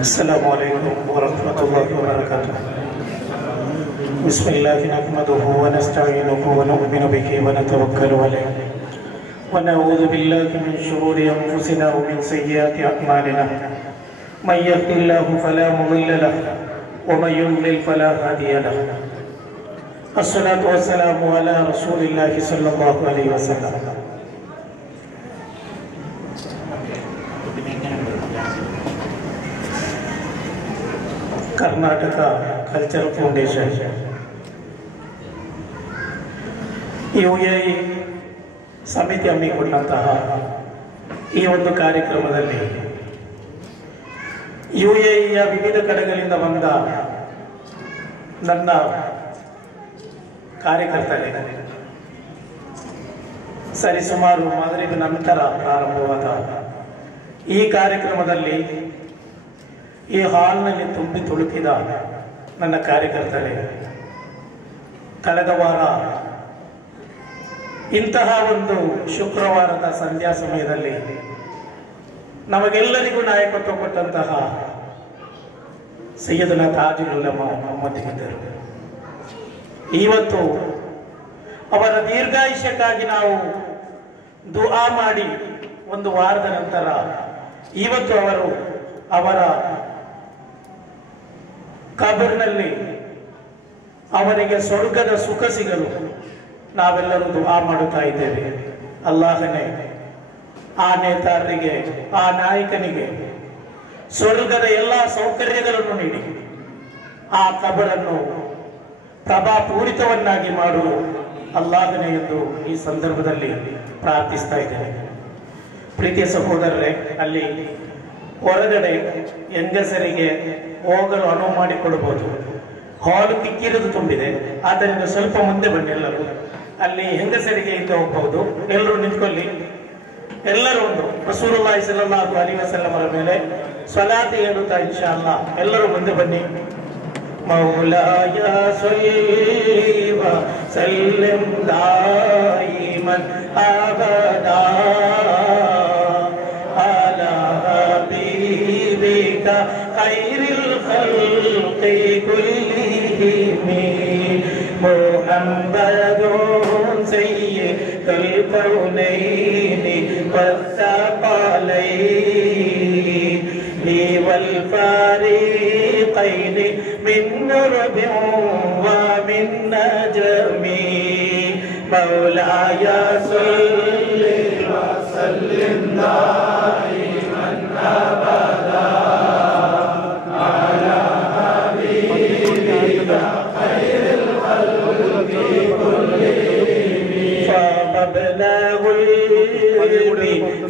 السلام عليكم ورحمة الله وبركاته. بسم الله نحمده ونستعينه ونؤمن به ونتوكل عليه. ونعوذ بالله من شرور أنفسنا ومن سيئات أعمالنا. من يهد الله فلا مضل له ومن يضلل فلا هادي له. الصلاة والسلام على رسول الله صلى الله عليه وسلم. Karnataka culture foundation U A ಸಮಿತಿ ಹಮ್ಮಿಕೊಂಡಂತಹ ಈ ಒಂದು ಕಾರ್ಯಕ್ರಮದಲ್ಲಿ ಯು ಇಯ ವಿವಿಧ ಕಡೆಗಳಿಂದ ಬಂದ ನನ್ನ ಕಾರ್ಯಕರ್ತರೇ, ಸರಿಸುಮಾರು ಮಾದರಿದ ನಂತರ ಪ್ರಾರಂಭವಾದ ಈ ಕಾರ್ಯಕ್ರಮದಲ್ಲಿ ಈ ಹಾಲ್ನಲ್ಲಿ ತುಂಬಿ ತುಳುಕಿದ ನನ್ನ ಕಾರ್ಯಕರ್ತರೇ, ಕಳೆದ ವಾರ ಇಂತಹ ಒಂದು ಶುಕ್ರವಾರದ ಸಂಧ್ಯಾ ಸಮಯದಲ್ಲಿ ನಮಗೆಲ್ಲರಿಗೂ ನಾಯಕತ್ವ ಕೊಟ್ಟಂತಹ ಸೈಯದನ ತಾಜುಲ್ ಉಲಮ ಮೊಹಮ್ಮದಿದ್ದರು ಇವತ್ತು ಅವರ ದೀರ್ಘಾಯುಷ್ಯಕ್ಕಾಗಿ ನಾವು ದುಆ ಮಾಡಿ ಒಂದು ವಾರದ ನಂತರ ಇವತ್ತು ಅವರು ಅವರ ಕಬರ್ನಲ್ಲಿ ಅವನಿಗೆ ಸ್ವರ್ಗದ ಸುಖ ಸಿಗಲು ನಾವೆಲ್ಲರೂ ದುಆ ಮಾಡುತ್ತಾ ಇದ್ದೇವೆ. ಅಲ್ಲಾಹನೇ, ಆ ನೇತಾರರಿಗೆ, ಆ ನಾಯಕನಿಗೆ ಸ್ವರ್ಗದ ಎಲ್ಲ ಸೌಕರ್ಯಗಳನ್ನು ನೀಡಿ. ಆ ಕಬರನ್ನು ಪ್ರಭಾಪೂರಿತವನ್ನಾಗಿ ಮಾಡು ಅಲ್ಲಾಹನೇ ಎಂದು ಈ ಸಂದರ್ಭದಲ್ಲಿ ಪ್ರಾರ್ಥಿಸ್ತಾ ಇದ್ದೇನೆ ಪ್ರೀತಿಯ ಸಹೋದರರೇ, ಅಲ್ಲಿ ಹೊರಗಡೆ ಹೆಂಗಸರಿಗೆ ಹೋಗಲು ಅನುವು ಮಾಡಿಕೊಡಬಹುದು ಹಾಲು ಕಿಕ್ಕಿರಿದು ತುಂಬಿದೆ ಆದ್ದರಿಂದ ಸ್ವಲ್ಪ ಮುಂದೆ ಬನ್ನಿ ಎಲ್ಲರೂ ಅಲ್ಲಿ ಹೆಂಗಸರಿಗೆ ಇಂದ ಹೋಗಬಹುದು ಎಲ್ಲರೂ ನಿಂತ್ಕೊಳ್ಳಿ ಎಲ್ಲರೂ ಒಂದು ರಸೂಲುಲ್ಲಾಹಿ ಸಲ್ಲಲ್ಲಾಹು ಅಲೈಹಿ ವಸಲ್ಲಮರ ಮೇಲೆ ಸ್ವಲಾತಿ ಹೇಳುತ್ತಾ ಇನ್ಶಾ ಅಲ್ಲಾ ಎಲ್ಲರೂ ಮುಂದೆ ಬನ್ನಿ مولاي صل وسلم دائما ابدا خير الخلق كلهم. محمد سيد الكونين والثقلين والفريقين من نرب ومن نجم. مولاي صل وسلم دائما ابدا.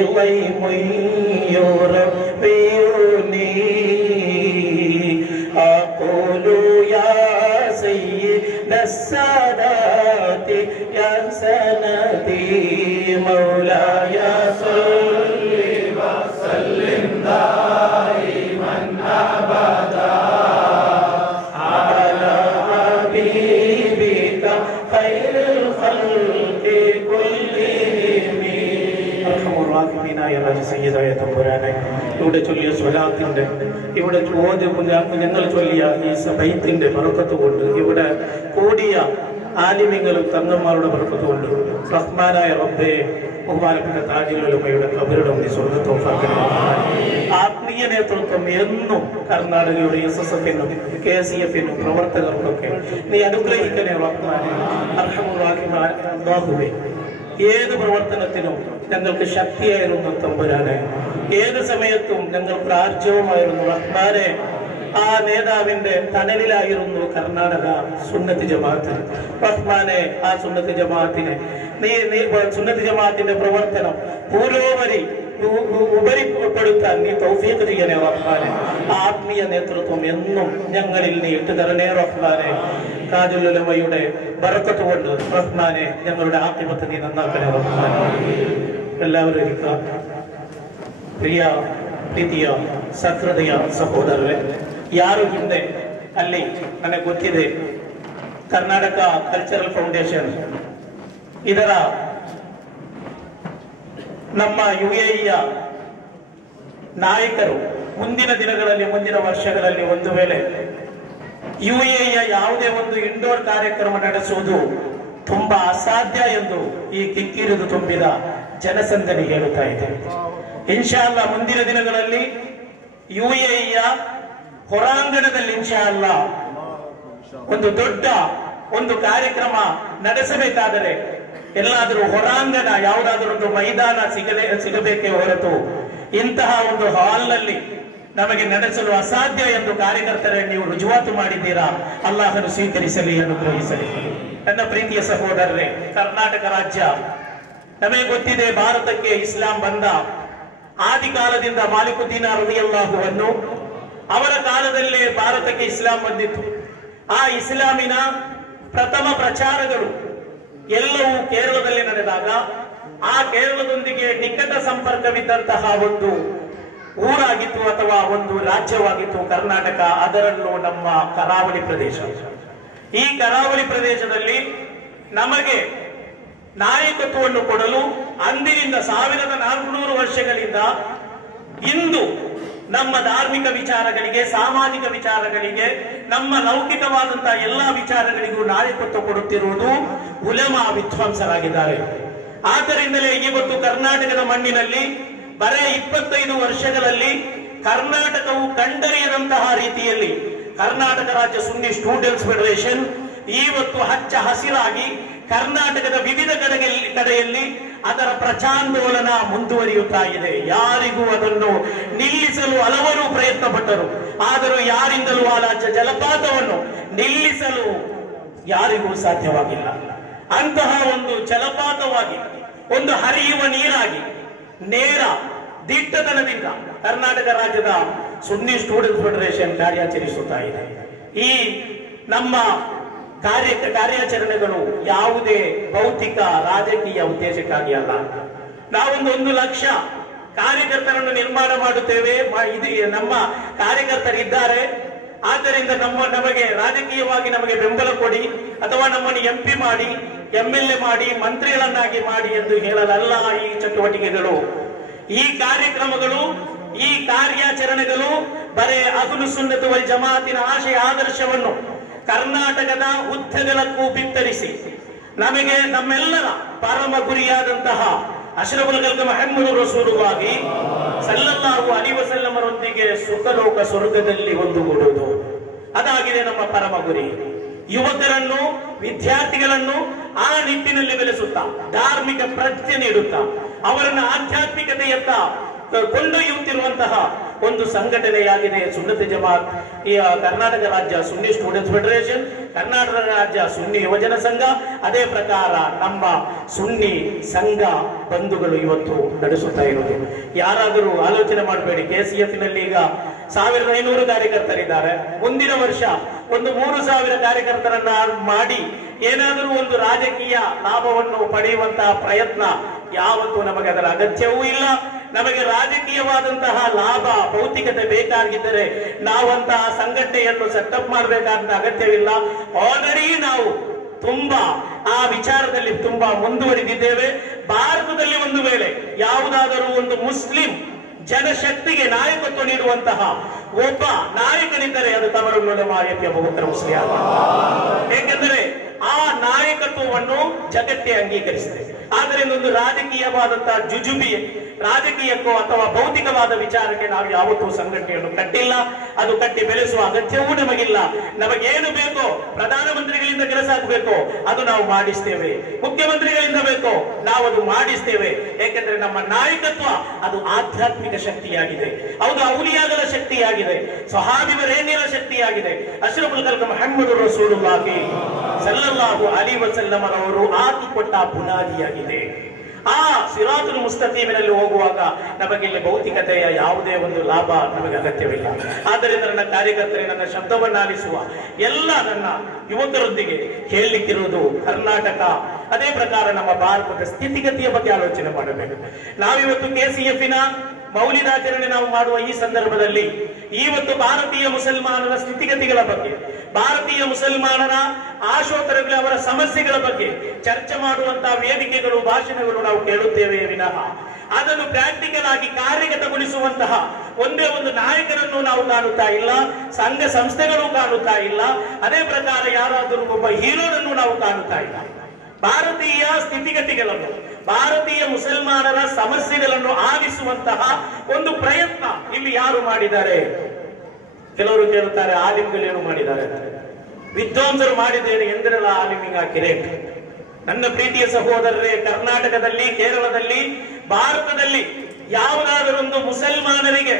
ضيم يربيني أقول يا سيد السادات يا سندي مولاي صل وسلم دائما ابدا. على حبيبك خير الخلق كلهم. റാഹിമീനായ സയ്യിദായ തമ്പുരാനെ ഇവിടെ ചൊല്ലിയ സ്വലാത്തിന്റെ ഇവിടെ ഞങ്ങൾ ചൊല്ലിയ ഈ സഭയത്തിന്റെ പറക്കത്ത് കൊണ്ട് ഇവിടെ കൂടിയ ആലിമ്യങ്ങളും തങ്ങന്മാരുടെ പറക്കത്ത് കൊണ്ട് റഹ്മാനായ റബ്ബെ ബഹുമാനപ്പെട്ട താജിലുലമയുടെ കബരിടം നീ സ്വർഗത്തോഫാക്കണം ആത്മീയ നേതൃത്വം എന്നും കർണാടകയുടെ എസ് എസ് എഫിനും കെ സി എഫിനും പ്രവർത്തകർക്കൊക്കെ നീ അനുഗ്രഹിക്കണേ റഹ്മാനെ. അർഹമുറാഹിമാൻ. ഏത് പ്രവർത്തനത്തിനും ഞങ്ങൾക്ക് ശക്തിയായിരുന്നു തമ്പുരാനെ. ഏത് സമയത്തും ഞങ്ങൾ പ്രാർജ്യവുമായിരുന്നു റഹ്മാനെ. ആ നേതാവിന്റെ തണലിലായിരുന്നു കർണാടക സുന്നത്ത് ജമാഅത്ത്. റഹ്മാനെ ആ സുന്നത്ത് ജമാഅത്തിനെ. നീ നീ സുന്നത്ത് ജമാഅത്തിന്റെ പ്രവർത്തനം പൂരോവരി ഉപരിപ്പെടുത്താൻ നീ തൗഫീഖ് ചെയ്യണേ റഹ്മാനെ. ആത്മീയ നേതൃത്വം എന്നും ഞങ്ങളിൽ നീ ഇട്ട് തരണേ റഹ്മാനെ. കാജുലുലമയുടെ ബറക്കത്ത് കൊണ്ട് റഹ്മാനെ ഞങ്ങളുടെ ആത്മീയത്തെ നീ നന്നാക്കണേ റഹ്മാനെ എല്ലാവരും ഇരിക്കുക ಪ್ರಿಯ ಪ್ರೀತಿಯ ಸಹೃದಯ ಸಹೋದರರೇ ಯಾರು ಹಿಂದೆ ಅಲ್ಲಿ ನನಗೆ ಗೊತ್ತಿದೆ ಕರ್ನಾಟಕ ಕಲ್ಚರಲ್ ಫೌಂಡೇಶನ್ ಇದರ ನಮ್ಮ ಯು ಎಇಯ ನಾಯಕರು ಮುಂದಿನ ದಿನಗಳಲ್ಲಿ ಮುಂದಿನ ವರ್ಷಗಳಲ್ಲಿ ಒಂದು ವೇಳೆ ಯು ಎ ಯಾವುದೇ ಒಂದು ಇಂಡೋರ್ ಕಾರ್ಯಕ್ರಮ ನಡೆಸುವುದು ತುಂಬಾ ಅಸಾಧ್ಯ ಎಂದು ಈ ಕಿಕ್ಕಿರಿದು ತುಂಬಿದ ಜನಸಂದಣಿ ಹೇಳುತ್ತಾ ಇದೆ. ಇನ್ಶಾಲ್ಲ ಮುಂದಿನ ದಿನಗಳಲ್ಲಿ ಯು ಎ ಹೊರಾಂಗಣದಲ್ಲಿ ಇನ್ಶಾಲ್ಲ ಒಂದು ದೊಡ್ಡ ಒಂದು ಕಾರ್ಯಕ್ರಮ ನಡೆಸಬೇಕಾದರೆ ಎಲ್ಲಾದರೂ ಹೊರಾಂಗಣ ಯಾವುದಾದ್ರೂ ಒಂದು ಮೈದಾನ ಸಿಗಲೇ ಸಿಗಬೇಕೇ ಹೊರತು ಇಂತಹ ಒಂದು ಹಾಲ್ನಲ್ಲಿ ನಮಗೆ ನಡೆಸಲು ಅಸಾಧ್ಯ ಎಂದು ಕಾರ್ಯಕರ್ತರೇ ನೀವು ರುಜುವಾತು ಮಾಡಿದ್ದೀರಾ? ಅಲ್ಲಾಹನು ಸ್ವೀಕರಿಸಲಿ ಅನುಗ್ರಹಿಸಲಿ ನನ್ನ ಪ್ರೀತಿಯ ಸಹೋದರರೇ, ಕರ್ನಾಟಕ ರಾಜ್ಯ, ನಮಗೆ ಗೊತ್ತಿದೆ ಭಾರತಕ್ಕೆ ಇಸ್ಲಾಂ ಬಂದ ಆದಿ ಕಾಲದಿಂದ ಮಾಲಿಕುದ್ದೀನ ರದಿಯಲ್ಲಾಹುವನ್ನು ಅವರ ಕಾಲದಲ್ಲೇ ಭಾರತಕ್ಕೆ ಇಸ್ಲಾಂ ಬಂದಿತ್ತು. ಆ ಇಸ್ಲಾಮಿನ ಪ್ರಥಮ ಪ್ರಚಾರಗಳು ಎಲ್ಲವೂ ಕೇರಳದಲ್ಲಿ ನಡೆದಾಗ ಆ ಕೇರಳದೊಂದಿಗೆ ನಿಕಟ ಸಂಪರ್ಕವಿದ್ದಂತಹ ಒಂದು ಊರಾಗಿತ್ತು ಅಥವಾ ಒಂದು ರಾಜ್ಯವಾಗಿತ್ತು ಕರ್ನಾಟಕ, ಅದರಲ್ಲೂ ನಮ್ಮ ಕರಾವಳಿ ಪ್ರದೇಶ. ಈ ಕರಾವಳಿ ಪ್ರದೇಶದಲ್ಲಿ ನಮಗೆ ನಾಯಕತ್ವವನ್ನು ಕೊಡಲು ಅಂದಿನಿಂದ ಸಾವಿರದ ನಾಲ್ಕುನೂರು ವರ್ಷಗಳಿಂದ ಇಂದು ನಮ್ಮ ಧಾರ್ಮಿಕ ವಿಚಾರಗಳಿಗೆ, ಸಾಮಾಜಿಕ ವಿಚಾರಗಳಿಗೆ, ನಮ್ಮ ಲೌಕಿಕವಾದಂತಹ ಎಲ್ಲಾ ವಿಚಾರಗಳಿಗೂ ನಾಯಕತ್ವ ಕೊಡುತ್ತಿರುವುದು ಉಲಮ ವಿದ್ವಾಂಸರಾಗಿದ್ದಾರೆ. ಆದ್ದರಿಂದಲೇ ಇವತ್ತು ಕರ್ನಾಟಕದ ಮಣ್ಣಿನಲ್ಲಿ ಬರೇ ಇಪ್ಪತ್ತೈದು ವರ್ಷಗಳಲ್ಲಿ ಕರ್ನಾಟಕವು ಕಂಡರಿಯದಂತಹ ರೀತಿಯಲ್ಲಿ ಕರ್ನಾಟಕ ರಾಜ್ಯ ಸುನ್ನಿ ಸ್ಟೂಡೆಂಟ್ಸ್ ಫೆಡರೇಷನ್ ಇವತ್ತು ಹಚ್ಚ ಹಸಿರಾಗಿ ಕರ್ನಾಟಕದ ವಿವಿಧ ಕಡೆಗೆ ಕಡೆಯಲ್ಲಿ ಅದರ ಪ್ರಚಾಂದೋಲನ ಮುಂದುವರಿಯುತ್ತಾ ಇದೆ ಯಾರಿಗೂ ಅದನ್ನು ನಿಲ್ಲಿಸಲು ಹಲವರು ಪ್ರಯತ್ನ ಪಟ್ಟರು ಆದರೂ ಯಾರಿಂದಲೂ ಆ ಜಲಪಾತವನ್ನು ನಿಲ್ಲಿಸಲು ಯಾರಿಗೂ ಸಾಧ್ಯವಾಗಿಲ್ಲ. ಅಂತಹ ಒಂದು ಜಲಪಾತವಾಗಿ, ಒಂದು ಹರಿಯುವ ನೀರಾಗಿ, ನೇರ ದಿಟ್ಟತನದಿಂದ ಕರ್ನಾಟಕ ರಾಜ್ಯದ ಸುನ್ನಿ ಸ್ಟೂಡೆಂಟ್ ಫೆಡರೇಷನ್ ಕಾರ್ಯಾಚರಿಸುತ್ತಾ ಇದೆ. ಈ ನಮ್ಮ ಕಾರ್ಯ ಕಾರ್ಯಾಚರಣೆಗಳು ಯಾವುದೇ ಭೌತಿಕ ರಾಜಕೀಯ ಉದ್ದೇಶಕ್ಕಾಗಿ ಅಲ್ಲ. ನಾವೊಂದು ಒಂದು ಲಕ್ಷ ಕಾರ್ಯಕರ್ತರನ್ನು ನಿರ್ಮಾಣ ಮಾಡುತ್ತೇವೆ. ಇದು ನಮ್ಮ ಕಾರ್ಯಕರ್ತರಿದ್ದಾರೆ. ಆದ್ದರಿಂದ ನಮ್ಮ, ನಮಗೆ ರಾಜಕೀಯವಾಗಿ ನಮಗೆ ಬೆಂಬಲ ಕೊಡಿ ಅಥವಾ ನಮ್ಮನ್ನು ಎಂ ಪಿ ಮಾಡಿ ಎಂ ಎಲ್ ಎ ಮಾಡಿ, ಮಂತ್ರಿಗಳನ್ನಾಗಿ ಮಾಡಿ ಎಂದು ಹೇಳಲಲ್ಲ ಈ ಚಟುವಟಿಕೆಗಳು. ಈ ಕಾರ್ಯಕ್ರಮಗಳು, ಈ ಕಾರ್ಯಾಚರಣೆಗಳು ಬರೇ ಅಗುಲು ಸುನ್ನತ ವಲ್ ಜಮಾತಿನ ಆಶಯ ಆದರ್ಶವನ್ನು ಕರ್ನಾಟಕದ ಉದ್ದಗಲಕ್ಕೂ ಬಿತ್ತರಿಸಿ, ನಮಗೆ ನಮ್ಮೆಲ್ಲರ ಪರಮ ಗುರಿಯಾದಂತಹ ಅಶ್ರಫುಲ್ ಗಲ್ಗ ಮಹಮ್ಮದ್ ರಸೂಲುವಾಗಿ ಸಲ್ಲಲ್ಲಾಹು ಅಲಿ ವಸಲ್ಲಮರೊಂದಿಗೆ ಸುಖಲೋಕ ಸ್ವರ್ಗದಲ್ಲಿ ಒಂದುಗೂಡುವುದು ಅದಾಗಿದೆ ನಮ್ಮ ಪರಮ ಗುರಿ. ಯುವಕರನ್ನು, ವಿದ್ಯಾರ್ಥಿಗಳನ್ನು ಆ ನಿಟ್ಟಿನಲ್ಲಿ ಬೆಳೆಸುತ್ತಾ, ಧಾರ್ಮಿಕ ಪ್ರಜ್ಞೆ ನೀಡುತ್ತಾ, ಅವರನ್ನು ಆಧ್ಯಾತ್ಮಿಕತೆಯತ್ತ ಕೊಂಡೊಯ್ಯುತ್ತಿರುವಂತಹ ಒಂದು ಸಂಘಟನೆಯಾಗಿದೆ ಸುನ್ನತಿ ಜಮಾತ್. ಈ ಕರ್ನಾಟಕ ರಾಜ್ಯ ಸುನ್ನಿ ಸ್ಟೂಡೆಂಟ್ಸ್ ಫೆಡರೇಷನ್, ಕರ್ನಾಟಕ ರಾಜ್ಯ ಸುನ್ನಿ ಯುವಜನ ಸಂಘ, ಅದೇ ಪ್ರಕಾರ ನಮ್ಮ ಸುನ್ನಿ ಸಂಘ ಬಂಧುಗಳು ಇವತ್ತು ನಡೆಸುತ್ತಾ ಇರುವುದು. ಯಾರಾದರೂ ಆಲೋಚನೆ ಮಾಡಬೇಡಿ ಕೆ ಸಿ ಎಫ್ನಲ್ಲಿ ಈಗ ಸಾವಿರದ ಐನೂರು ಕಾರ್ಯಕರ್ತರಿದ್ದಾರೆ. ಮುಂದಿನ ವರ್ಷ ಒಂದು ಮೂರು ಸಾವಿರ ಕಾರ್ಯಕರ್ತರನ್ನ ಮಾಡಿ ಏನಾದರೂ ಒಂದು ರಾಜಕೀಯ ಲಾಭವನ್ನು ಪಡೆಯುವಂತಹ ಪ್ರಯತ್ನ ಯಾವತ್ತೂ ನಮಗೆ ಅದರ ಅಗತ್ಯವೂ ಇಲ್ಲ. ನಮಗೆ ರಾಜಕೀಯವಾದಂತಹ ಲಾಭ, ಭೌತಿಕತೆ ಬೇಕಾಗಿದ್ದರೆ ನಾವಂತಹ ಸಂಘಟನೆಯನ್ನು ಸೆಟಪ್ ಮಾಡಬೇಕಾದ ಅಗತ್ಯವಿಲ್ಲ. ಆಲ್ರೆಡಿ ನಾವು ತುಂಬಾ, ಆ ವಿಚಾರದಲ್ಲಿ ತುಂಬಾ ಮುಂದುವರಿದಿದ್ದೇವೆ. ಭಾರತದಲ್ಲಿ ಒಂದು ವೇಳೆ ಯಾವುದಾದರೂ ಒಂದು ಮುಸ್ಲಿಂ ಜನಶಕ್ತಿಗೆ ನಾಯಕತ್ವ ನೀಡುವಂತಹ ಒಬ್ಬ ನಾಯಕನಿದ್ದರೆ ಅದು ತವರುಗಳು ಮಾಹಿತಿಯ ಬಹುತರ ಮುಸ್ಲಿಂ ಏಕೆಂದರೆ ಆ ನಾಯಕತ್ವವನ್ನು ಜಗತ್ತೇ ಅಂಗೀಕರಿಸಿದೆ. ಆದರೆ ಒಂದು ರಾಜಕೀಯವಾದಂತಹ ಜುಜುಬಿ ರಾಜಕೀಯಕ್ಕೋ ಅಥವಾ ಭೌತಿಕವಾದ ವಿಚಾರಕ್ಕೆ ನಾವು ಯಾವತ್ತೂ ಸಂಘಟನೆಯನ್ನು ಕಟ್ಟಿಲ್ಲ. ಅದು ಕಟ್ಟಿ ಬೆಳೆಸುವ ಅಗತ್ಯವೂ ನಮಗಿಲ್ಲ. ನಮಗೇನು ಬೇಕೋ, ಪ್ರಧಾನಮಂತ್ರಿಗಳಿಂದ ಕೆಲಸ ಆಗಬೇಕೋ, ಅದು ನಾವು ಮಾಡಿಸ್ತೇವೆ. ಮುಖ್ಯಮಂತ್ರಿಗಳಿಂದ ಬೇಕೋ, ನಾವು ಅದು ಮಾಡಿಸ್ತೇವೆ. ಏಕೆಂದ್ರೆ ನಮ್ಮ ನಾಯಕತ್ವ ಅದು ಆಧ್ಯಾತ್ಮಿಕ ಶಕ್ತಿಯಾಗಿದೆ. ಹೌದು ಔಲಿಯಾಗಲ ಶಕ್ತಿಯಾಗಿದೆ. ಸ್ವಹಾಬಿ ರೇಣಿಯರ ಶಕ್ತಿಯಾಗಿದೆ. ಅಶ್ರಫುಲ್ ಮೊಹಮ್ಮದ್ ರಸೂಲುಲ್ಲಾಹಿ ಸಲ್ಲಲ್ಲಾಹು ಅಲಿ ವಸಲ್ಲಮರವರು ಹಾಕಿಕೊಟ್ಟ ಬುನಾದಿಯಾಗಿದೆ ಆ ಸಿರಾತುಲ್ ಮುಸ್ತಕೀಮಿನಲ್ಲಿ ಹೋಗುವಾಗ ನಮಗೆ ಇಲ್ಲಿ ಭೌತಿಕತೆಯ ಯಾವುದೇ ಒಂದು ಲಾಭ ನಮಗೆ ಅಗತ್ಯವಿಲ್ಲ. ಆದ್ದರಿಂದ ನನ್ನ ಕಾರ್ಯಕರ್ತರೆ, ನನ್ನ ಶಬ್ದವನ್ನು ಆಲಿಸುವ ಎಲ್ಲ ನನ್ನ ಯುವಕರೊಂದಿಗೆ ಹೇಳಲಿಕ್ಕಿರುವುದು ಕರ್ನಾಟಕ. ಅದೇ ಪ್ರಕಾರ ನಮ್ಮ ಭಾರತದ ಸ್ಥಿತಿಗತಿಯ ಬಗ್ಗೆ ಆಲೋಚನೆ ಮಾಡಬೇಕು. ನಾವಿವತ್ತು ಕೆಸಿಎಫ್ನ ಮೌಲಿದಾಚರಣೆ ನಾವು ಮಾಡುವ ಈ ಸಂದರ್ಭದಲ್ಲಿ ಇವತ್ತು ಭಾರತೀಯ ಮುಸಲ್ಮಾನರ ಸ್ಥಿತಿಗತಿಗಳ ಬಗ್ಗೆ, ಭಾರತೀಯ ಮುಸಲ್ಮಾನರ ಆಶೋತ್ತರಗಳ ಅವರ ಸಮಸ್ಯೆಗಳ ಬಗ್ಗೆ ಚರ್ಚೆ ಮಾಡುವಂತಹ ವೇದಿಕೆಗಳು, ಭಾಷಣಗಳು ನಾವು ಕೇಳುತ್ತೇವೆ ವಿನಃ. ಅದನ್ನು ಪ್ರಾಕ್ಟಿಕಲ್ ಆಗಿ ಕಾರ್ಯಗತಗೊಳಿಸುವಂತಹ ಒಂದೇ ಒಂದು ನಾಯಕರನ್ನು ನಾವು ಕಾಣುತ್ತಾ ಇಲ್ಲ, ಸಂಘ ಸಂಸ್ಥೆಗಳು ಕಾಣುತ್ತಾ ಇಲ್ಲ, ಅದೇ ಪ್ರಕಾರ ಯಾರಾದರೂ ಒಬ್ಬ ಹೀರೋನನ್ನು ನಾವು ಕಾಣುತ್ತಾ ಇಲ್ಲ. ಭಾರತೀಯ ಸ್ಥಿತಿಗತಿಗಳನ್ನು ಭಾರತೀಯ ಮುಸಲ್ಮಾನರ ಸಮಸ್ಯೆಗಳನ್ನು ಆಲಿಸುವಂತಹ ಒಂದು ಪ್ರಯತ್ನ ಇಲ್ಲಿ ಯಾರು ಮಾಡಿದ್ದಾರೆ? ಕೆಲವರು ಕೇಳುತ್ತಾರೆ, ಆಲಿಮ್ಗಳು ಏನು ಮಾಡಿದ್ದಾರೆ? ವಿದ್ವಾಂಸರು ಮಾಡಿದ್ದೇನೆ ಎಂದಿರಲ್ಲ ಆಲಿಮಿಂಗ್ ಹಾಕಿರೆ ನನ್ನ ಪ್ರೀತಿಯ ಸಹೋದರರೇ, ಕರ್ನಾಟಕದಲ್ಲಿ, ಕೇರಳದಲ್ಲಿ, ಭಾರತದಲ್ಲಿ ಯಾವುದಾದರೊಂದು ಮುಸಲ್ಮಾನರಿಗೆ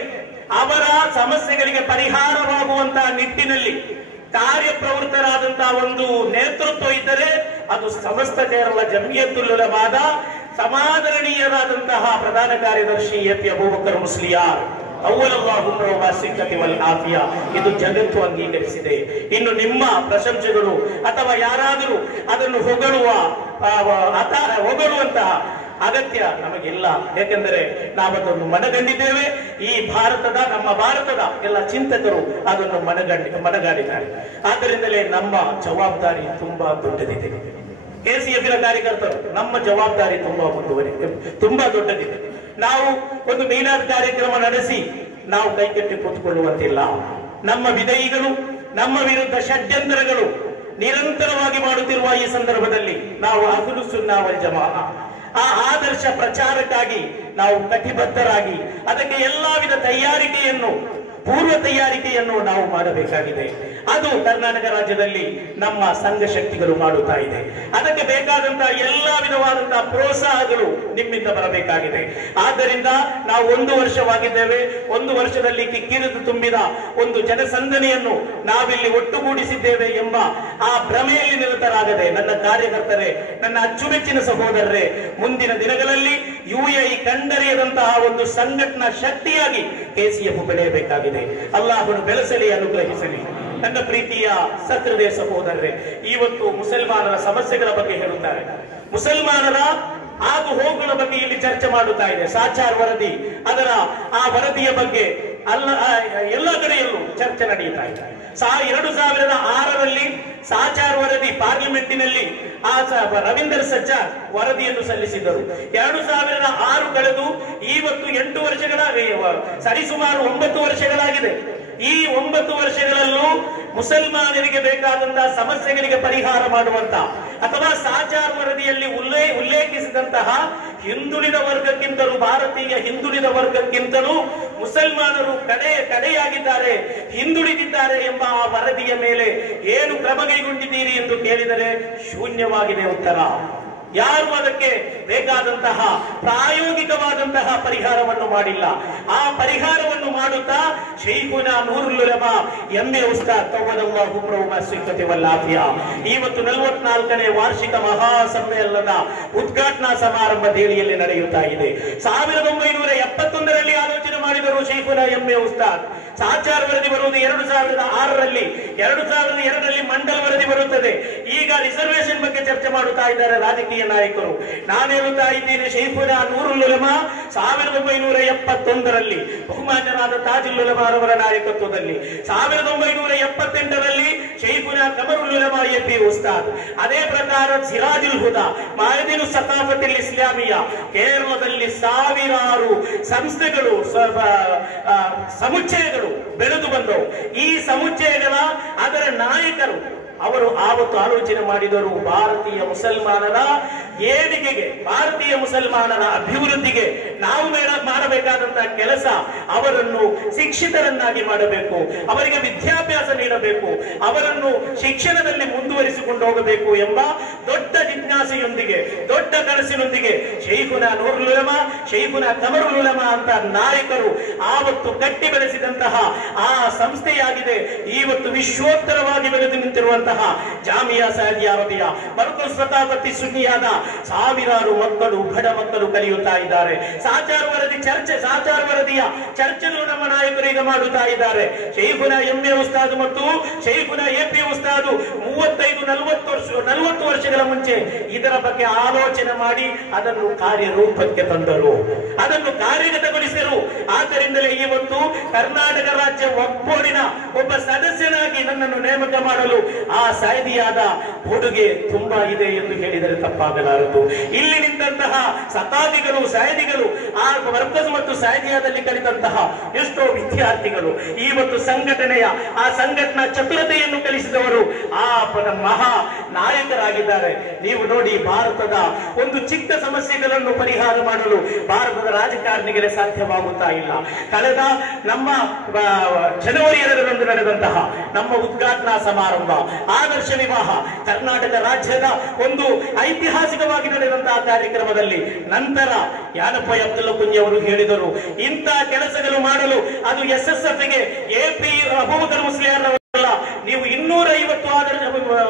ಅವರ ಸಮಸ್ಯೆಗಳಿಗೆ ಪರಿಹಾರವಾಗುವಂತಹ ನಿಟ್ಟಿನಲ್ಲಿ ಕಾರ್ಯಪ್ರವೃತ್ತರಾದಂತಹ ಒಂದು ಅದು ಸಮಸ್ತ ಕೇರಳ ಜಮಿಯತ್ತುಲ್ಲವಾದ ಸಮಾದರಣೀಯರಾದಂತಹ ಪ್ರಧಾನ ಕಾರ್ಯದರ್ಶಿ ಎ ಪಿ ಅಬೂಬಕರ್ ಆಫಿಯಾ. ಇದು ಜಗತ್ತು ಅಂಗೀಕರಿಸಿದೆ. ಇನ್ನು ನಿಮ್ಮ ಪ್ರಶಂಸೆಗಳು ಅಥವಾ ಯಾರಾದರೂ ಅದನ್ನು ಹೊಗಳುವ ಹೊಗಳುವಂತಹ ಅಗತ್ಯ ನಮಗಿಲ್ಲ. ಯಾಕೆಂದರೆ ನಾವದನ್ನು ಮನಗಂಡಿದ್ದೇವೆ. ಈ ಭಾರತದ, ನಮ್ಮ ಭಾರತದ ಎಲ್ಲ ಚಿಂತಕರು ಅದನ್ನು ಮನಗಂಡಿ, ಮನಗಾಡಿದ್ದಾರೆ. ಆದ್ದರಿಂದಲೇ ನಮ್ಮ ಜವಾಬ್ದಾರಿ ತುಂಬಾ ದೊಡ್ಡದಿದೆ. ಕೆಸಿಎಫ್ನ ಕಾರ್ಯಕರ್ತರು, ನಮ್ಮ ಜವಾಬ್ದಾರಿ ತುಂಬಾ ಮುಂದುವರಿದೆ ತುಂಬಾ ದೊಡ್ಡದಿದೆ. ನಾವು ಒಂದು ಮೀನಾರ್ ಕಾರ್ಯಕ್ರಮ ನಡೆಸಿ ನಾವು ಕೈಕಟ್ಟಿ ಕೂತ್ಕೊಳ್ಳುವಂತಿಲ್ಲ. ನಮ್ಮ ವಿಧೇಯಿಗಳು ನಮ್ಮ ವಿರುದ್ಧ ಷಡ್ಯಂತರಗಳು ನಿರಂತರವಾಗಿ ಮಾಡುತ್ತಿರುವ ಈ ಸಂದರ್ಭದಲ್ಲಿ ನಾವು ಅಗುಲು ಸುನ್ನಾವಲ್ ಜಮಾ ಆ ಆದರ್ಶ ಪ್ರಚಾರಕ್ಕಾಗಿ ನಾವು ಕಟಿಬದ್ಧರಾಗಿ ಅದಕ್ಕೆ ಎಲ್ಲಾ ವಿಧ ತಯಾರಿಕೆಯನ್ನು, ಪೂರ್ವ ತಯಾರಿಕೆಯನ್ನು ನಾವು ಮಾಡಬೇಕಾಗಿದೆ. ಅದು ಕರ್ನಾಟಕ ರಾಜ್ಯದಲ್ಲಿ ನಮ್ಮ ಸಂಘ ಶಕ್ತಿಗಳು ಮಾಡುತ್ತಾ ಇದೆ. ಅದಕ್ಕೆ ಬೇಕಾದಂತಹ ಎಲ್ಲಾ ವಿಧವಾದಂತಹ ಪ್ರೋತ್ಸಾಹಗಳು ನಿಮ್ಮಿಂದ ಬರಬೇಕಾಗಿದೆ. ಆದ್ದರಿಂದ ನಾವು ಒಂದು ವರ್ಷವಾಗಿದ್ದೇವೆ. ಒಂದು ವರ್ಷದಲ್ಲಿ ಕಿಕ್ಕಿರಿದು ತುಂಬಿದ ಒಂದು ಜನಸಂದಣಿಯನ್ನು ನಾವಿಲ್ಲಿ ಒಟ್ಟುಗೂಡಿಸಿದ್ದೇವೆ ಎಂಬ ಆ ಭ್ರಮೆಯಲ್ಲಿ ನಿರತರಾಗದೆ ನನ್ನ ಕಾರ್ಯಕರ್ತರೇ, ನನ್ನ ಅಚ್ಚುಮೆಚ್ಚಿನ ಸಹೋದರರೇ, ಮುಂದಿನ ದಿನಗಳಲ್ಲಿ ಯುಎಇ ಕಂಡರಿಯದಂತಹ ಒಂದು ಸಂಘಟನಾ ಶಕ್ತಿಯಾಗಿ ಕೆಸಿಎಫ್ ಬೆಳೆಯಬೇಕಾಗಿದೆ ಅಲ್ಲಾಹನು ಬೆಳೆಸಲಿ, ಅನುಗ್ರಹಿಸಲಿ. ನನ್ನ ಪ್ರೀತಿಯ ಸಹೃದಯ ಸಹೋದರರೇ, ಇವತ್ತು ಮುಸಲ್ಮಾನರ ಸಮಸ್ಯೆಗಳ ಬಗ್ಗೆ ಹೇಳುತ್ತಾರೆ. ಮುಸಲ್ಮಾನರ ಆಗು ಹೋಗುಗಳ ಬಗ್ಗೆ ಇಲ್ಲಿ ಚರ್ಚೆ ಮಾಡುತ್ತಾ ಇದೆ. ಸಾಚಾರ್ ವರದಿ, ಅದರ ಆ ವರದಿಯ ಬಗ್ಗೆ ಅಲ್ಲ ಎಲ್ಲ ಕಡೆಯಲ್ಲೂ ಚರ್ಚೆ ನಡೆಯುತ್ತಾ ಇದೆ. ಸಾ, ಎರಡು ಸಾವಿರದ ಆರರಲ್ಲಿ ಸಾಚಾರ್ ವರದಿ ಪಾರ್ಲಿಮೆಂಟಿನಲ್ಲಿ ಆ ರವೀಂದರ್ ಸಜ್ಜಾರ್ ವರದಿಯನ್ನು ಸಲ್ಲಿಸಿದರು ಎರಡು ಸಾವಿರದ ಆರು ಕಳೆದು ಇವತ್ತು ಎಂಟು ವರ್ಷಗಳ ಸರಿಸುಮಾರು ಒಂಬತ್ತು ವರ್ಷಗಳಾಗಿದೆ. ಈ ಒಂಬತ್ತು ವರ್ಷಗಳಲ್ಲೂ ಮುಸಲ್ಮಾನರಿಗೆ ಬೇಕಾದಂತಹ ಸಮಸ್ಯೆಗಳಿಗೆ ಪರಿಹಾರ ಮಾಡುವಂತ ಅಥವಾ ಸಾಚಾರ್ ವರದಿಯಲ್ಲಿ ಉಲ್ಲೇ, ಉಲ್ಲೇಖಿಸಿದಂತಹ ಹಿಂದುಳಿದ ವರ್ಗಕ್ಕಿಂತಲೂ, ಭಾರತೀಯ ಹಿಂದುಳಿದ ವರ್ಗಕ್ಕಿಂತಲೂ ಮುಸಲ್ಮಾನರು ಕಡೆ, ಕಡೆಯಾಗಿದ್ದಾರೆ, ಹಿಂದುಳಿದಿದ್ದಾರೆ ಎಂಬ ಆ ವರದಿಯ ಮೇಲೆ ಏನು ಕ್ರಮ ಕೈಗೊಂಡಿದ್ದೀರಿ ಎಂದು ಕೇಳಿದರೆ ಶೂನ್ಯವಾಗಿದೆ ಉತ್ತರ. ಯಾರು ಅದಕ್ಕೆ ಬೇಕಾದಂತಹ ಪ್ರಾಯೋಗಿಕವಾದಂತಹ ಪರಿಹಾರವನ್ನು ಮಾಡಿಲ್ಲ. ಆ ಪರಿಹಾರವನ್ನು ಮಾಡುತ್ತಾ ಶೈಖುನ ನೂರುಲಮ ಎಮ್ಮೆ ಉಸ್ತಾದ್ ಇವತ್ತು ನಲವತ್ನಾಲ್ಕನೇ ವಾರ್ಷಿಕ ಮಹಾ ಸಮ್ಮೇಳನದ ಉದ್ಘಾಟನಾ ಸಮಾರಂಭ ದೆಹಲಿಯಲ್ಲಿ ನಡೆಯುತ್ತಾ ಇದೆ. ಸಾವಿರದ ಒಂಬೈನೂರ ಎಪ್ಪತ್ತೊಂದರಲ್ಲಿ ಆಲೋಚನೆ ಮಾಡಿದರು ಶೈಖುನ ಎಂಬೆ ಉಸ್ತಾದ್. ಸಾಚಾರ್ ವರದಿ ಬರುವುದು ಎರಡು ಸಾವಿರದ ಆರರಲ್ಲಿ, ಎರಡು ಸಾವಿರದ ಎರಡರಲ್ಲಿ ಮಂಡಲ್ ವರದಿ ಬರುತ್ತದೆ. ಈಗ ರಿಸರ್ವೇಶನ್ ಬಗ್ಗೆ ಚರ್ಚೆ ಮಾಡುತ್ತಾ ಇದ್ದಾರೆ ರಾಜಕೀಯ ನಾಯಕರು, ನಾನು ಹೇಳುತ್ತಾ ಇದ್ದೀನಿ ಶೈಖುನ ನೂರುಲ್ ಉಲಮಾ ಸಾವಿರದ ಒಂಬೈನೂರ ಎಪ್ಪತ್ತೊಂದರಲ್ಲಿ ಬಹುಮಾನ್ಯರಾದ ತಾಜುಲ್ ನಾಯಕತ್ವದಲ್ಲಿ. ಸಾವಿರದ ಒಂಬೈನೂರ ಎಪ್ಪತ್ತೆಂಟರಲ್ಲಿ ಶೈಖುನ ಕಮರುಲ್ ಉಲಮಾ ಎ ಉಸ್ತಾದ್. ಅದೇ ಪ್ರಕಾರ ಸಿರಾಜುಲ್ ಹುದಾ, ಮಾಯದಿನು ಸತಾಫತಿಲ್ ಇಸ್ಲಾಮಿಯಾ, ಕೇರಳದಲ್ಲಿ ಸಾವಿರಾರು ಸಂಸ್ಥೆಗಳು ಸಮುಚ್ಚಯಗಳು ಬೆಳೆದು ಬಂದವು. ಈ ಸಮುಚ್ಚಯಗಳ ಅದರ ನಾಯಕರು ಅವರು ಆವತ್ತು ಆಲೋಚನೆ ಮಾಡಿದರು ಭಾರತೀಯ ಮುಸಲ್ಮಾನರ ಏಳಿಗೆಗೆ ಭಾರತೀಯ ಮುಸಲ್ಮಾನರ ಅಭಿವೃದ್ಧಿಗೆ ನಾವು ಮಾಡಬೇಕಾದಂತ ಮಾಡಬೇಕಾದಂತಹ ಕೆಲಸ ಅವರನ್ನು ಶಿಕ್ಷಿತರನ್ನಾಗಿ ಮಾಡಬೇಕು, ಅವರಿಗೆ ವಿದ್ಯಾಭ್ಯಾಸ ನೀಡಬೇಕು, ಅವರನ್ನು ಶಿಕ್ಷಣದಲ್ಲಿ ಮುಂದುವರಿಸಿಕೊಂಡು ಹೋಗಬೇಕು ಎಂಬ ದೊಡ್ಡ ಜಿಜ್ಞಾಸೆಯೊಂದಿಗೆ, ದೊಡ್ಡ ಕನಸಿನೊಂದಿಗೆ ಶೈಖುನ ನೂರುಲಮ ಶೈಖುನ ಕಮರುಲಮ ಅಂತ ನಾಯಕರು ಆವತ್ತು ಕಟ್ಟಿ ಬೆಳೆಸಿದಂತಹ ಆ ಸಂಸ್ಥೆಯಾಗಿದೆ. ಇವತ್ತು ವಿಶ್ವೋತ್ತರವಾಗಿ ಬೆಳೆದು ನಿಂತಿರುವಂತಹ ಜಾಮಿಯಾ ಸಾದಿ ಅರಬಿಯಾ ಮರ್ಕುಲ್ ಸ್ವತಾಪತಿ ಸುನ್ನಿಯಾದ ಸಾವಿರಾರು ಮಕ್ಕಳು, ಬಡ ಮಕ್ಕಳು ಕಲಿಯುತ್ತಾ ಇದ್ದಾರೆ. ಸಾಚಾರ ವರದಿ, ಚರ್ಚೆ ಸಾಚಾರ ವರದಿಯ ಚರ್ಚೆಗಳು ನಮ್ಮ ನಾಯಕರು ಈಗ ಮಾಡುತ್ತಾ ಇದ್ದಾರೆ. ಶೈಖುನ ಎಂಎ ಉಸ್ತಾದ್ ಮತ್ತು ಶೈಖುನ ಎಪಿ ಉಸ್ತಾದ್ ಮೂವತ್ತೈದು, ನಲವತ್ತು ವರ್ಷ, ನಲವತ್ತು ವರ್ಷಗಳ ಮುಂಚೆ ಇದರ ಬಗ್ಗೆ ಆಲೋಚನೆ ಮಾಡಿ ಅದನ್ನು ಕಾರ್ಯರೂಪಕ್ಕೆ ತಂದರು. ಅದನ್ನು ಕಾರ್ಯಗತಗೊಳಿಸಿದರು ಆದ್ದರಿಂದಲೇ ಇವತ್ತು ಕರ್ನಾಟಕ ರಾಜ್ಯ ಒಗ್ಗೂಡಿನ ಒಬ್ಬ ಸದಸ್ಯನಾಗಿ ನನ್ನನ್ನು ನೇಮಕ ಮಾಡಲು ಆ ಸಾಯಿದಿಯಾದ ಕೊಡುಗೆ ತುಂಬಾ ಇದೆ ಎಂದು ಹೇಳಿದರೆ ತಪ್ಪಾಗಲಾರದು. ಇಲ್ಲಿ ನಿಂತಹ ಸತಾದಿಗಳು, ಸಾಯದಿಗಳು ಆ ವರ್ಗಸ್ ಮತ್ತು ಸಾಯದಿಯಾದಲ್ಲಿ ಕಲಿತಂತಹ ಎಷ್ಟೋ ವಿದ್ಯಾರ್ಥಿಗಳು ಇವತ್ತು ಸಂಘಟನೆಯ, ಆ ಸಂಘಟನಾ ಚತುರತೆಯನ್ನು ಕಲಿಸಿದವರು ಆ ಮಹಾ ನಾಯಕರಾಗಿದ್ದಾರೆ. ನೀವು ನೋಡಿ ಭಾರತದ ಒಂದು ಚಿಕ್ಕ ಸಮಸ್ಯೆಗಳನ್ನು ಪರಿಹಾರ ಮಾಡಲು ಭಾರತದ ರಾಜಕಾರಣಿಗೆ ಸಾಧ್ಯವಾಗುತ್ತಾ ಇಲ್ಲ. ಕಳೆದ ನಮ್ಮ ಜನವರಿ ಎರಡರಂದು ನಡೆದಂತಹ ನಮ್ಮ ಉದ್ಘಾಟನಾ ಸಮಾರಂಭ, ಆದರ್ಶ ವಿವಾಹ, ಕರ್ನಾಟಕ ರಾಜ್ಯದ ಒಂದು ಐತಿಹಾಸಿಕವಾಗಿ ನಡೆದಂತಹ ಕಾರ್ಯಕ್ರಮದಲ್ಲಿ ನಂತರ ಯಾನಪ್ಪ ಕುಂಜಿ ಅವರು ಹೇಳಿದರು ಇಂತಹ ಕೆಲಸಗಳು ಮಾಡಲು ಅದು ಎಸ್ ಎಪಿ ಅಬೂಬಕರ್ ಮುಸ್ಲಿಯಾರ್ ನೀವು ಇನ್ನೂರ ಐವತ್ತು ಆದರ್ಶ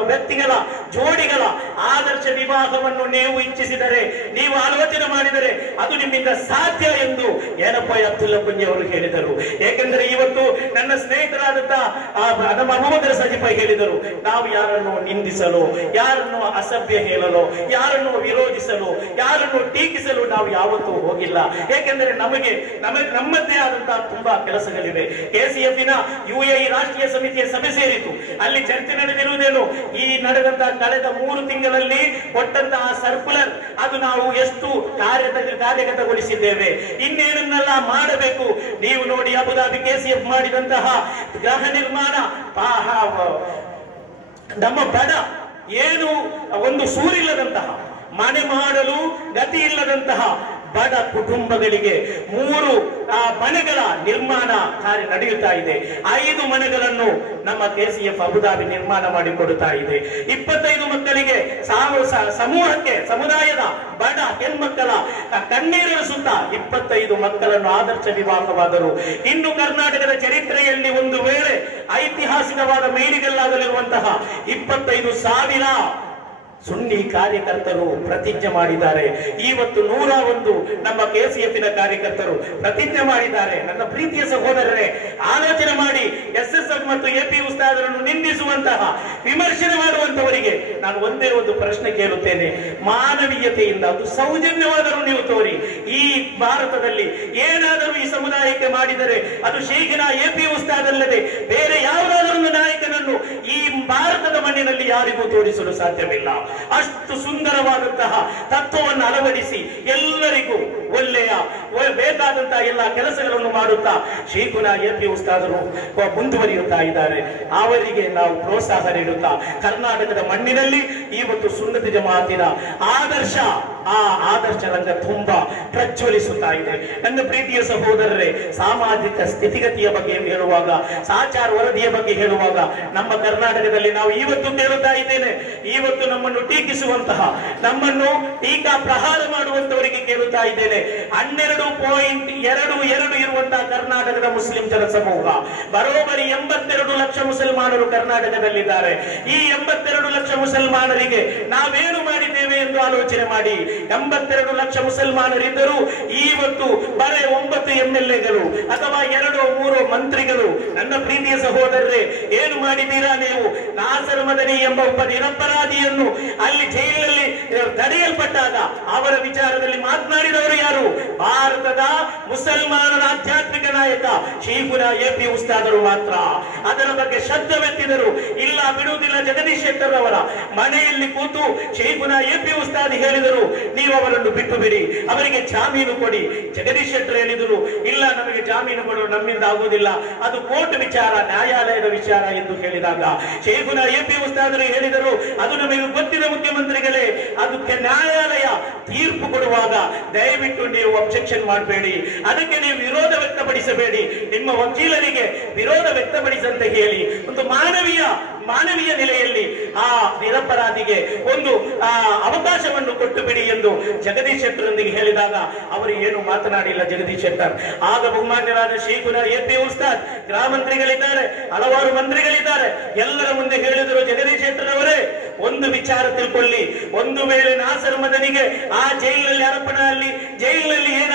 ವ್ಯಕ್ತಿಗಳ ಜೋಡಿಗಳ ಆದರ್ಶ ವಿವಾಹವನ್ನು ನೀವು ಇಚ್ಛಿಸಿದರೆ, ನೀವು ಆಲೋಚನೆ ಮಾಡಿದರೆ ಅದು ನಿಮ್ಮಿಂದ ಸಾಧ್ಯ ಎಂದು ಏನಪ್ಪ ಅಬ್ದುಲ್ಲ ಪುಂಜಿ ಅವರು ಹೇಳಿದರು. ಏಕೆಂದರೆ ಇವತ್ತು ನನ್ನ ಸ್ನೇಹಿತರಾದಂತಹ ನಮ್ಮ ಅಬೂಬಕರ್ ಸಜಿಪ ಹೇಳಿದರು, ನಾವು ಯಾರನ್ನು ನಿಂದಿಸಲು, ಯಾರನ್ನು ಅಸಭ್ಯ ಹೇಳಲು, ಯಾರನ್ನು ವಿರೋಧಿಸಲು, ಯಾರನ್ನು ಟೀಕಿಸಲು ನಾವು ಯಾವತ್ತೂ ಹೋಗಿಲ್ಲ. ಏಕೆಂದರೆ ನಮಗೆ ನಮಗೆ ನಮ್ಮದೇ ಆದಂತಹ ತುಂಬಾ ಕೆಲಸಗಳಿವೆ. ಕೆಸಿಎಫ್ನ ಯುಎಇ ರಾಷ್ಟ್ರೀಯ ಸಮಿತಿಯ ಸಭೆ ಸೇರಿತು. ಅಲ್ಲಿ ಚರ್ಚೆ ನಡೆದಿರುವುದೇನು? ಈ ನಡೆದಂತಹ ಕಳೆದ ಮೂರು ತಿಂಗಳಲ್ಲಿ ಕೊಟ್ಟಂತಹ ಸರ್ಕುಲರ್ ಅದು ನಾವು ಎಷ್ಟು ಕಾರ್ಯ ಕಾರ್ಯಗತಗೊಳಿಸಿದ್ದೇವೆ. ಇನ್ನೇನನ್ನೆಲ್ಲ ಮಾಡಬೇಕು? ನೀವು ನೋಡಿ ಅಬುದಾಬಿ ಕೆಸಿಎಫ್ ಮಾಡಿದಂತಹ ಗೃಹ ನಿರ್ಮಾಣ ನಮ್ಮ ಬಡ ಏನು, ಒಂದು ಸೂರಿಲ್ಲದಂತಹ, ಮನೆ ಮಾಡಲು ಗತಿ ಇಲ್ಲದಂತಹ ಬಡ ಕುಟುಂಬಗಳಿಗೆ ಮೂರು, ಆ, ಮನೆಗಳ ನಿರ್ಮಾಣ ಕಾರ್ಯ ನಡೆಯುತ್ತಾ ಇದೆ. ಐದು ಮನೆಗಳನ್ನು ನಮ್ಮ ಕೆಸಿಎಫ್ ಅಬುದಾಬಿ ನಿರ್ಮಾಣ ಮಾಡಿಕೊಡುತ್ತಾ ಇದೆ. ಇಪ್ಪತ್ತೈದು ಮಕ್ಕಳಿಗೆ ಸಮೂಹಕ್ಕೆ, ಸಮುದಾಯದ ಬಡ ಹೆಣ್ಮಕ್ಕಳ ಕಣ್ಣೀರಿನ ಸುತ್ತ ಇಪ್ಪತ್ತೈದು ಮಕ್ಕಳನ್ನು ಆದರ್ಶ ವಿವಾಹವಾದರು. ಇನ್ನು ಕರ್ನಾಟಕದ ಚರಿತ್ರೆಯಲ್ಲಿ ಒಂದು ವೇಳೆ ಐತಿಹಾಸಿಕವಾದ ಮೈಲಿಗಲ್ಲಾಗಲಿರುವಂತಹ ಇಪ್ಪತ್ತೈದು ಸಾವಿರ ಸುನ್ನಿ ಕಾರ್ಯಕರ್ತರು ಪ್ರತಿಜ್ಞೆ ಮಾಡಿದ್ದಾರೆ. ಇವತ್ತು ನೂರ ಒಂದು ನಮ್ಮ ಕೆಸಿಎಫ್ನ ಕಾರ್ಯಕರ್ತರು ಪ್ರತಿಜ್ಞೆ ಮಾಡಿದ್ದಾರೆ. ನನ್ನ ಪ್ರೀತಿಯ ಸಹೋದರರೇ, ಆಲೋಚನೆ ಮಾಡಿ ಎಸ್ ಎಸ್ ಎಫ್ ಮತ್ತು ಎಪಿ ಉಸ್ತಾದರನ್ನು ನಿಂದಿಸುವಂತಹ, ವಿಮರ್ಶನೆ ಮಾಡುವಂತವರಿಗೆ ನಾನು ಒಂದೇ ಒಂದು ಪ್ರಶ್ನೆ ಕೇಳುತ್ತೇನೆ. ಮಾನವೀಯತೆಯಿಂದ ಅದು ಸೌಜನ್ಯವಾದರೂ ನೀವು ತೋರಿ, ಈ ಭಾರತದಲ್ಲಿ ಏನಾದರೂ ಈ ಸಮುದಾಯಕ್ಕೆ ಮಾಡಿದರೆ ಅದು ಶೀಘ್ರ ಎಪಿ ಉಸ್ತಾದಲ್ಲದೆ ಬೇರೆ ಯಾವುದಾದರೂ ನಾಯಕನನ್ನು ಈ ಭಾರತದ ಮಣ್ಣಿನಲ್ಲಿ ಯಾರಿಗೂ ತೋರಿಸಲು ಸಾಧ್ಯವಿಲ್ಲ. ಅಷ್ಟು ಸುಂದರವಾದಂತಹ ತತ್ವವನ್ನು ಅಳವಡಿಸಿ ಎಲ್ಲರಿಗೂ ಒಳ್ಳೆಯ ಬೇಕಾದಂತಹ ಎಲ್ಲ ಕೆಲಸಗಳನ್ನು ಮಾಡುತ್ತಾ ಶೇಖುನ ಎಪಿ ಉಸ್ತಾದರು ಮುಂದುವರಿಯುತ್ತಾ ಇದ್ದಾರೆ. ಅವರಿಗೆ ನಾವು ಪ್ರೋತ್ಸಾಹ ನೀಡುತ್ತಾ ಕರ್ನಾಟಕದ ಮಣ್ಣಿನಲ್ಲಿ ಇವತ್ತು ಸುನ್ನತಿ ಜಮಾತಿನ ಆದರ್ಶ ಆ ಆದರ್ಶ ರಂಗ ತುಂಬಾ ಪ್ರಜ್ವಲಿಸುತ್ತಾ ಇದೆ. ನನ್ನ ಪ್ರೀತಿಯ ಸಹೋದರರೇ, ಸಾಮಾಜಿಕ ಸ್ಥಿತಿಗತಿಯ ಬಗ್ಗೆ ಹೇಳುವಾಗ, ಸಾಚಾರ ವರದಿಯ ಬಗ್ಗೆ ಹೇಳುವಾಗ, ನಮ್ಮ ಕರ್ನಾಟಕದಲ್ಲಿ ನಾವು ಇವತ್ತು ಕೇಳುತ್ತಾ ಇದ್ದೇನೆ. ಇವತ್ತು ನಮ್ಮನ್ನು ಟೀಕಿಸುವಂತಹ, ನಮ್ಮನ್ನು ಟೀಕಾ ಪ್ರಹಾರ ಮಾಡುವಂತವರಿಗೆ ಕೇಳುತ್ತಾ ಇದ್ದೇನೆ. ಹನ್ನೆರಡು ಪಾಯಿಂಟ್ ಎರಡು ಎರಡು ಇರುವಂತಹ ಕರ್ನಾಟಕದ ಮುಸ್ಲಿಂ ಜನಸಮೂಹ ಬರೋಬರಿ ಎಂಬತ್ತೆರಡು ಲಕ್ಷ ಮುಸಲ್ಮಾನರು ಕರ್ನಾಟಕದಲ್ಲಿದ್ದಾರೆ. ಈ ಎಂಬತ್ತೆರಡು ಲಕ್ಷ ಮುಸಲ್ಮಾನರಿಗೆ ನಾವೇನು ಮಾಡಿದ್ದೇವೆ ಎಂದು ಆಲೋಚನೆ ಮಾಡಿ ಎಂಬತ್ತೆರಡು ಲಕ್ಷ ಮುಸಲ್ಮಾನರಿದ್ದರು ಇವತ್ತು ಬರೇ ಒಂಬತ್ತು ಎಂ ಎಲ್ ಅಥವಾ ಎರಡು ಮೂರು ಮಂತ್ರಿಗಳು. ನನ್ನ ಪ್ರೀತಿಯ ಸಹೋದರರೇ, ಏನು ಮಾಡಿದ್ದೀರಾ ನೀವು? ನಾಸರ್ ಮದನಿ ಎಂಬ ಒಬ್ಬ ನಿರಪರಾಧಿಯನ್ನು ಅಲ್ಲಿ ಜೈಲಿನಲ್ಲಿ ತಡೆಯಲ್ಪಟ್ಟಾಗ ಅವರ ವಿಚಾರದಲ್ಲಿ ಮಾತನಾಡಿದವರು ಯಾರು? ಭಾರತದ ಮುಸಲ್ಮಾನರ ಆಧ್ಯಾತ್ಮಿಕ ನಾಯಕ ಶೀಫುನ ಎ ಪಿ ಉಸ್ತಾದರು ಮಾತ್ರ. ಅದರ ಬಗ್ಗೆ ಶಬ್ದವೆತ್ತಿದರು ಇಲ್ಲ, ಬಿಡುವುದಿಲ್ಲ ಜಗದೀಶ್ ಶೆಟ್ಟರ್ ಅವರ ಮನೆಯಲ್ಲಿ ಕೂತು ಶೇಖುನ ಎ ಪಿ ಉಸ್ತಾದಿ ಹೇಳಿದರು. ನೀವು ಅವರನ್ನು ಬಿಟ್ಟು ಬಿಡಿ. ಅವರಿಗೆ ಜಾಮೀನು ಕೊಡಿ. ಜಗದೀಶ್ ಶೆಟ್ಟರ್ ಹೇಳಿದರು, ಇಲ್ಲ, ನಮಗೆ ಜಾಮೀನು ಕೊಡಲು ನಮ್ಮಿಂದ ಆಗುವುದಿಲ್ಲ. ಅದು ಕೋರ್ಟ್ ವಿಚಾರ, ನ್ಯಾಯಾಲಯದ ವಿಚಾರ ಎಂದು ಹೇಳಿದಾಗ. ಶೇಖುನ ಎ ಪಿ ಉಸ್ತಾದರು ಹೇಳಿದರು, ಅದು ನಮಗೆ ಗೊತ್ತಿದೆ ಮುಖ್ಯಮಂತ್ರಿಗಳೇ. ಅದಕ್ಕೆ ನ್ಯಾಯಾಲಯ ತೀರ್ಪು ಕೊಡುವಾಗ ದಯವಿಟ್ಟು ನೀವು ಅಬ್ಜೆಕ್ಷನ್ ಮಾಡಬೇಡಿ. ಅದಕ್ಕೆ ನೀವು ವಿರೋಧ ವ್ಯಕ್ತಪಡಿಸಬೇಡಿ. ನಿಮ್ಮ ವಕೀಲರಿಗೆ ವಿರೋಧ ವ್ಯಕ್ತಪಡಿಸಂತೆ ಹೇಳಿ. ಒಂದು ಮಾನವೀಯ ಮಾನವೀಯ ನೆಲೆಯಲ್ಲಿ ಆ ನಿರಪರಾಧಿಗೆ ಒಂದು ಅವಕಾಶವನ್ನು ಕೊಟ್ಟು ಬಿಡಿ ಎಂದು ಜಗದೀಶ್ ಶೆಟ್ಟರೊಂದಿಗೆ ಹೇಳಿದಾಗ ಅವರು ಏನು ಮಾತನಾಡಿಲ್ಲ ಜಗದೀಶ್ ಶೆಟ್ಟರ್. ಆಗ ಬಹುಮಾನ್ಯರಾದ ಶೇಖುನ ಎ ಪಿ ಉಸ್ತಾದ್ ಗೃಹ ಮಂತ್ರಿಗಳಿದ್ದಾರೆ, ಹಲವಾರು ಮಂತ್ರಿಗಳಿದ್ದಾರೆ. ಎಲ್ಲರ ಮುಂದೆ ಹೇಳಿದರು ಜಗದೀಶ್ ಶೆಟ್ಟರ್ ಅವರೇ ಒಂದು ವಿಚಾರ ತಿಳ್ಕೊಳ್ಳಿ. ಒಂದು ವೇಳೆ ನಾಸರ್ ಮದನಿಗೆ ಆ ಜೈಲಿನಲ್ಲಿ ಅರ್ಪಣೆ ಅಲ್ಲಿ ಜೈಲಿನಲ್ಲಿ ಏನ